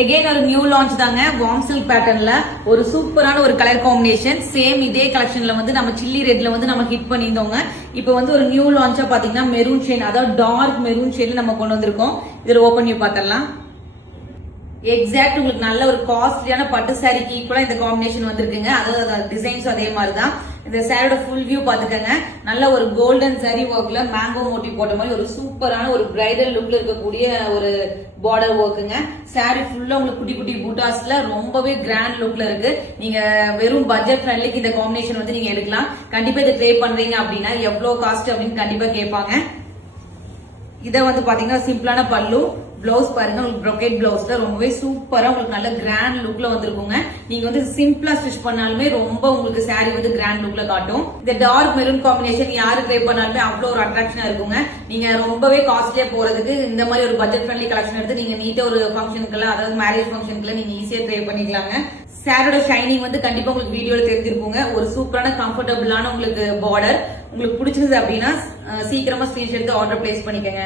Again ஒரு new launch தாங்க. Warm silk பேட்டர்ன்ல ஒரு சூப்பரான ஒரு கலர் காம்பினேஷன். சேம் இதே கலெக்ஷன்ல வந்து நம்ம சில்லி ரெட்ல வந்து நம்ம ஹிட் பண்ணியிருந்தோங்க. இப்போ வந்து ஒரு நியூ லான்ச்சா பாத்தீங்கன்னா மெரூன் ஷேட், அதாவது டார்க் மெரூன் ஷேட்ல நம்ம கொண்டு வந்திருக்கோம். இதுல ஓபன் பண்ணி பார்த்தரலாம். எக்ஸாக்ட் உங்களுக்கு நல்ல ஒரு காஸ்ட்லியான பட்டு சாரிக்கு ஈக்குவலா இந்த காம்பினேஷன் வந்திருக்குங்க. அதாவது டிசைன்ஸ் அதே மாதிரி தான். இந்த சாரியோட ஃபுல் வியூ பாத்துக்கங்க. நல்ல ஒரு கோல்டன் சாரி ஒர்க்ல மேங்கோ மோட்டிவ் போட்ட மாதிரி ஒரு சூப்பரான ஒரு பிரைடல் லுக்ல இருக்கக்கூடிய ஒரு பார்டர் ஒர்க்குங்க. சாரி ஃபுல்லா உங்களுக்கு குட்டி குட்டி பூட்டாஸ்ல ரொம்பவே கிராண்ட் லுக்ல இருக்கு. நீங்க வெறும் பட்ஜெட் ஃப்ரெண்ட்லிக்கு இந்த காம்பினேஷன் வந்து நீங்க எடுக்கலாம். கண்டிப்பா இதை ட்ரை பண்றீங்க அப்படின்னா எவ்வளவு காஸ்ட் அப்படின்னு கண்டிப்பா கேட்பாங்க. இதை வந்து பாத்தீங்கன்னா சிம்பிளான பல்லு, பிளவுஸ் பாருங்க உங்களுக்கு ப்ரொகேட் பிளவுஸ்ல ரொம்பவே சூப்பரா உங்களுக்கு நல்ல கிராண்ட் லுக்ல வந்திருக்குங்க. நீங்க வந்து சிம்பிளா ஸ்டிச் பண்ணாலுமே ரொம்ப உங்களுக்கு சாரி வந்து கிராண்ட் லுக்ல காட்டும். இந்த டார்க் மெரூன் காம்பினேஷன் யாரு ட்ரை பண்ணாலுமே அவ்வளவு ஒரு அட்ராக்ஷனா இருக்குங்க. நீங்க ரொம்பவே காஸ்ட்லியா போறதுக்கு இந்த மாதிரி ஒரு பட்ஜெட் ஃப்ரெண்ட்லி கலெக்ஷன் எடுத்து நீங்க நீட்டா ஒரு ஃபங்க்ஷனுக்குலாம், அதாவது மேரேஜ் ஃபங்க்ஷனுக்குலாம் நீங்க ஈஸியா ட்ரை பண்ணிக்கலாங்க. சாரியோட ஷைனிங் வந்து கண்டிப்பா உங்களுக்கு வீடியோல தெரிஞ்சிருப்போங்க. ஒரு சூப்பரான கம்ஃபர்டபுளான உங்களுக்கு பார்டர் உங்களுக்கு பிடிச்சிருந்தது அப்படின்னா சீக்கிரமா ஸ்கிரீன்ஷாட் எடுத்து ஆர்டர் பிளேஸ் பண்ணிக்கங்க.